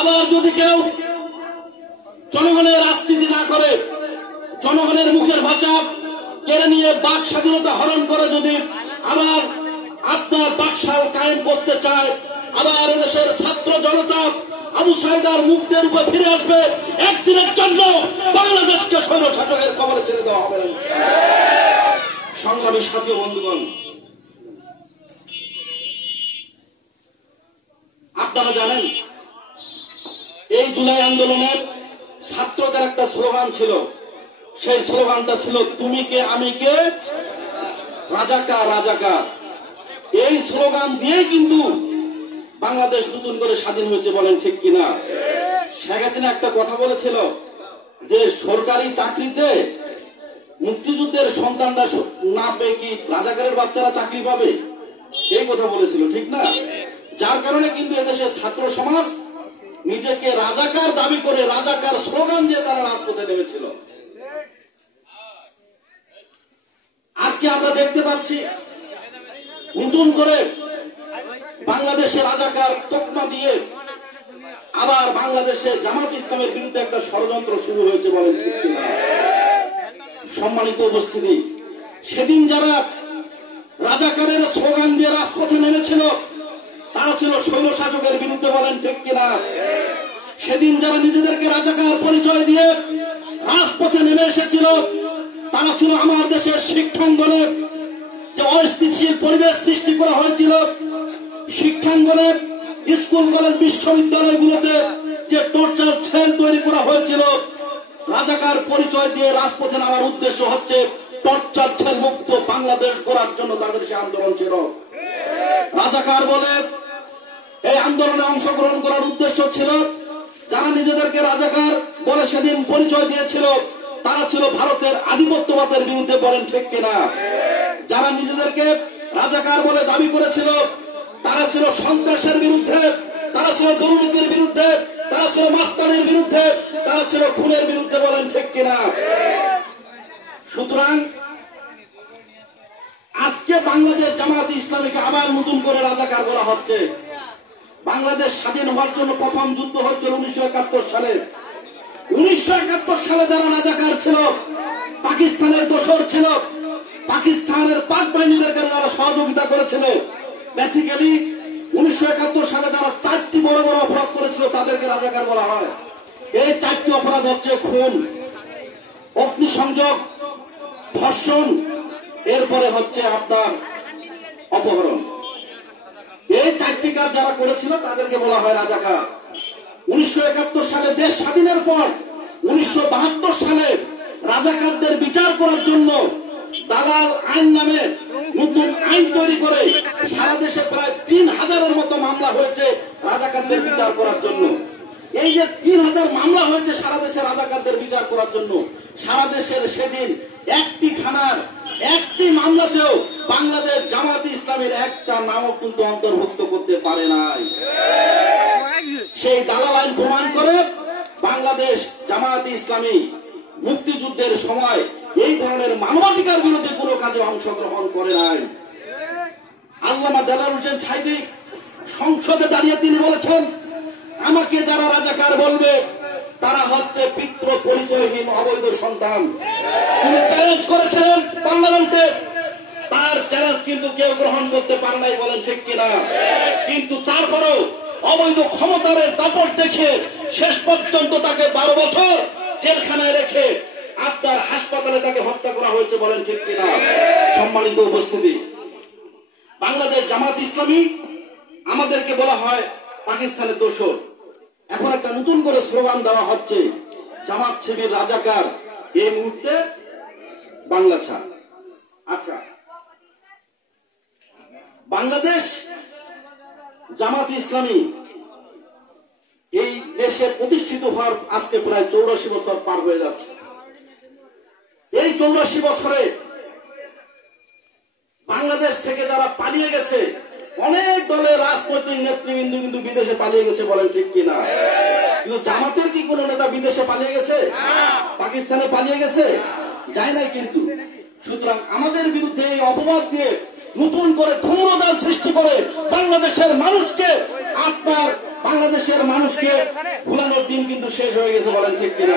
আবার যদি কেউ জনগণের রাজনীতি না করে, জনগণের মুখের ভাষা কেড়ে নিয়ে বাক স্বাধীনতা হরণ করে যদি আবার আপনার বাকশাল কায়েম করতে চায়, আবার এদেশের ছাত্র জনতা আবু সাইদার মুক্তের উপর ফিরে আসবে, একদিনের জন্য বাংলাদেশকে স্বৈরশাসকের কবলে ছেড়ে দেওয়া হবে না। সংগ্রামী সাথী ও বন্ধুগণ, আপনারা জানেন এই জুলাই আন্দোলনের ছাত্রদের একটা স্লোগান ছিল। সেই স্লোগানটা ছিল তুমি কে আমি কে, রাজাকার রাজাকার। এই স্লোগান দিয়ে কিন্তু বাংলাদেশ নতুন করে স্বাধীন হয়েছে, বলেন ঠিক কিনা? শেখ হাসিনা একটা কথা বলেছিল যে সরকারি চাকরিতে মুক্তিযুদ্ধের সন্তানরা না পেয়ে কি রাজাকারের বাচ্চারা চাকরি পাবে, এই কথা বলেছিল, ঠিক না? যার কারণে কিন্তু এদেশের ছাত্র সমাজ নিজেকে রাজাকার দাবি করে রাজাকার স্লোগান দিয়ে তারা রাজপথে নেমেছিল। আজকে আমরা দেখতে পাচ্ছি নতুন করে বাংলাদেশে রাজাকার তকমা দিয়ে আবার বাংলাদেশে জামাত ইসলামের বিরুদ্ধে একটা ষড়যন্ত্র শুরু হয়েছে, বলেন ঠিক কিনা? সম্মানিত উপস্থিতি, সেদিন যারা রাজাকারের স্লোগান দিয়ে রাজপথে নেমেছিল তারা ছিল স্বৈরশাসকের বিরুদ্ধে, বলেন ঠিক কিনা? সেদিন যারা নিজেদেরকে রাজাকার পরিচয় দিয়ে রাজপথে নেমে এসেছিল তারা ছিল আমার দেশের শিক্ষাঙ্গনে যে অস্থিতিশীল পরিবেশ সৃষ্টি করা হয়েছিল, শিক্ষাঙ্গনে স্কুল কলেজ বিশ্ববিদ্যালয়গুলোতে যে টর্চার সেল তৈরি করা হয়েছিল, রাজাকার পরিচয় দিয়ে রাজপথে নামার উদ্দেশ্য হচ্ছে টর্চার সেল মুক্ত বাংলাদেশ গড়ার জন্য তাদের সে আন্দোলন ছিল। রাজাকার বলে এই আন্দোলনে অংশগ্রহণ করার উদ্দেশ্য ছিল যারা নিজেদেরকে রাজাকার বলে সেদিন পরিচয় দিয়েছিল তারা ছিল ভারতের আধিপত্যবাদের বিরুদ্ধে, বলেন ঠিক কিনা? যারা নিজেদেরকে রাজাকার বলে দাবি করেছিল তারা ছিল সন্ত্রাসের বিরুদ্ধে, তারা ছিল দুর্নীতির বিরুদ্ধে, তারা ছিল মাস্তানির বিরুদ্ধে, তারা ছিল খুনের বিরুদ্ধে, বলেন ঠিক কিনা? সুতরাং আজকে বাংলাদেশ জামাত ইসলামীকে আবার নতুন করে রাজাকার বলা হচ্ছে। বাংলাদেশ স্বাধীন হওয়ার জন্য প্রথম যুদ্ধ হয়েছিল 1971 সালে। 1971 সালে যারা রাজাকার ছিল, পাকিস্তানের দোসর ছিল, পাকিস্তানের পাক বাহিনীদেরকে যারা সহযোগিতা করেছিল, বেসিক্যালি 1971 সালে যারা 4টি বড় বড় অপরাধ করেছিল তাদেরকে রাজাকার বলা হয়। এই 4টি অপরাধ হচ্ছে খুন, অগ্নিসংযোগ, ধর্ষণ, এরপরে হচ্ছে আপনার অপহরণ। এই 4টি কাজ যারা করেছিল তাদেরকে বলা হয় রাজাকার। 1971 সালে দেশ স্বাধীনের পর 1972 সালে রাজাকারদের বিচার করার জন্য দালাল আইন নামে নতুন আইন তৈরি করে সারা দেশে প্রায় 3000-এর মতো মামলা হয়েছে রাজাকারদের বিচার করার জন্য। এই যে 3000 মামলা হয়েছে সারা দেশে রাজাকারদের বিচার করার জন্য, সারা দেশের সেদিন একটি থানার একটি মামলাতেও বাংলাদেশ জামাত ইসলামের একটা নামও কিন্তু অন্তর্ভুক্ত করতে পারে নাই। সেই দালাল আইন প্রমাণ করে বাংলাদেশ জামাত ইসলামী মুক্তিযুদ্ধের সময় এই ধরনের মানবাধিকার বিরোধী কোনো কাজে অংশগ্রহণ করে নাই। আল্লামা দেলাওয়ার হোসেন সাঈদী সংসদে দাঁড়িয়ে তিনি বলেছেন, আমাকে যারা রাজাকার বলবে তারা হচ্ছে পিতৃ পরিচয়হীন অবৈধ সন্তান। তিনি চ্যালেঞ্জ করেছিলেন পার্লামেন্টে, তার চ্যালেঞ্জ কিন্তু কেউ গ্রহণ করতে পারে নাই, বলেন ঠিক কিনা? কিন্তু তারপরেও অবৈধ ক্ষমতার দাপট দেখে শেষ পর্যন্ত তাকে 12 বছর জেলখানায় রেখে আপনার হাসপাতালে তাকে হত্যা করা হয়েছে, বলেন ঠিক কিনা? সম্মানিত উপস্থিতি, বাংলাদেশ জামাত ইসলামী আমাদেরকে বলা হয় পাকিস্তানের দোসর। এখন একটা নতুন করে স্লোগান দেওয়া হচ্ছে জামাত শিবির রাজাকার, এই মুহূর্তে বাংলা ছাড়। আচ্ছা, বাংলাদেশ জামাত ইসলামী এই দেশে প্রতিষ্ঠিত হওয়ার আজকে প্রায় 84 বছর পার হয়ে যাচ্ছে। এই 84 বছরে বাংলাদেশ থেকে যারা পালিয়ে গেছে, অনেক দলের রাজনৈতিক নেতৃবৃন্দ কিন্তু বিদেশে পালিয়ে গেছে, বলেন ঠিক কিনা? কিন্তু জামাতের কি কোন নেতা বিদেশে পালিয়ে গেছে? পাকিস্তানে পালিয়ে গেছে? যায় নাই কিন্তু। সুতরাং আমাদের বিরুদ্ধে এই অপবাদ দিয়ে নতুন করে ধূম্রজাল সৃষ্টি করে বাংলাদেশের মানুষকে আপনার বাংলাদেশের মানুষকে ভুলানোর দিন কিন্তু শেষ হয়ে গেছে, বলেন ঠিক কিনা?